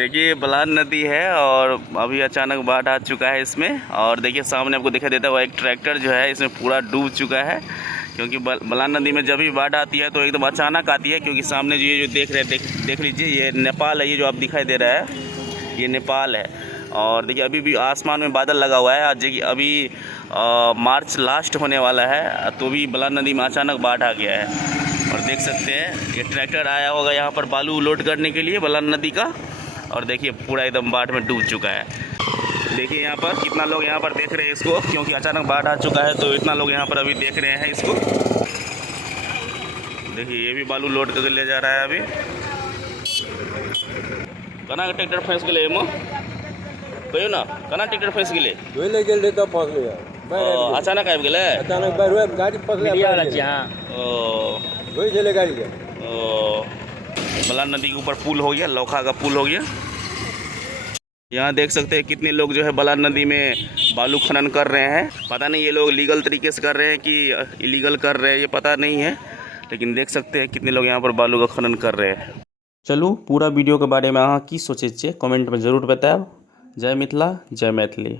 देखिए बलान नदी है और अभी अचानक बाढ़ आ चुका है इसमें। और देखिए सामने आपको दिखाई देता है वो एक ट्रैक्टर जो है इसमें पूरा डूब चुका है, क्योंकि बलान नदी में जब भी बाढ़ आती है तो एकदम अचानक आती है। क्योंकि सामने जो ये जो देख लीजिए, ये नेपाल है, ये जो आप दिखाई दे रहा है ये नेपाल है। और देखिए अभी भी आसमान में बादल लगा हुआ है। आज देखिए अभी मार्च लास्ट होने वाला है तो भी बलान नदी में अचानक बाढ़ आ गया है। और देख सकते हैं ये ट्रैक्टर आया होगा यहाँ पर बालू लोड करने के लिए बलान नदी का, और देखिए पूरा एकदम बाढ़ में डूब चुका है। देखिए यहाँ पर कितना लोग यहाँ पर देख रहे हैं इसको, क्योंकि अचानक बाढ़ आ चुका है तो इतना लोग यहाँ पर अभी देख रहे हैं इसको। देखिए ये भी बालू लोड करके ले जा रहा है अभी। कना का ट्रैक्टर फंस गए एमो कहियो ना, कना ट्रैक्टर फंस गए ले गेल तो फंस गया। अचानक आबि गेलै, अचानक बाढ़ गाड़ी फंस गया। वही चले गाड़ी के बलान नदी के ऊपर पुल हो गया, लौखा का पुल हो गया। यहाँ देख सकते हैं कितने लोग जो है बलान नदी में बालू खनन कर रहे हैं। पता नहीं ये लोग लीगल तरीके से कर रहे हैं कि इलीगल कर रहे हैं, ये पता नहीं है, लेकिन देख सकते हैं कितने लोग यहाँ पर बालू का खनन कर रहे हैं। चलू पूरा वीडियो के बारे में अहाँ की सोचै छियै कमेंट में जरूर बताएब। जय मिथिला, जय मैथिली।